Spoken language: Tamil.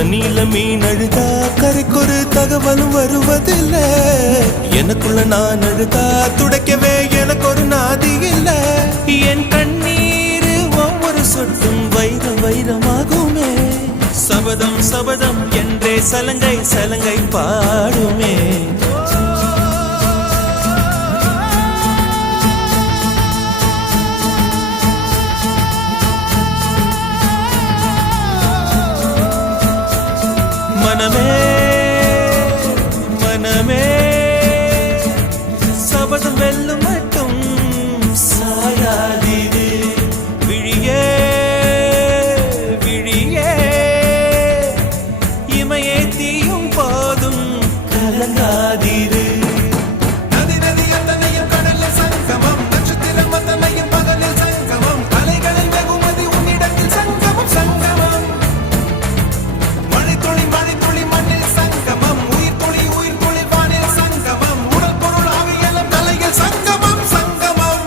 தண்ணியில மீன் அழுதா கரைக்கொரு தகவலும் வருவதில்லை. எனக்குள்ள நான் அழுதா துடைக்கவே எனக்கு ஒரு நாதி இல்லை. என் கண்ணீர் ஒவ்வொரு சொட்டும் வைரம் வைரமாகுமே. சபதம் சபதம் என்றே சலங்கை சலங்கை பாடுமே. மனமே மனமே சபதம் வெல்லும் மட்டும் சாயாதீது. விழியே விழியே இமையே தீயும் போதும் கலங்காதீரு. நதி நதி அத்தனையும் கடலில் சங்கமம், நட்சத்திரம் அத்தனையும் பகலில் சங்கமம், அலைகளில் வெகுமதி உன்னிடத்தில் சங்கமம் சங்கமம். மழை துளி மண்ணில் சங்கமம், உயிர் துளி வானில் சங்கமம், உடல் பொருள் ஆவியெல்லாம் தலையில் சங்கமம் சங்கமம்.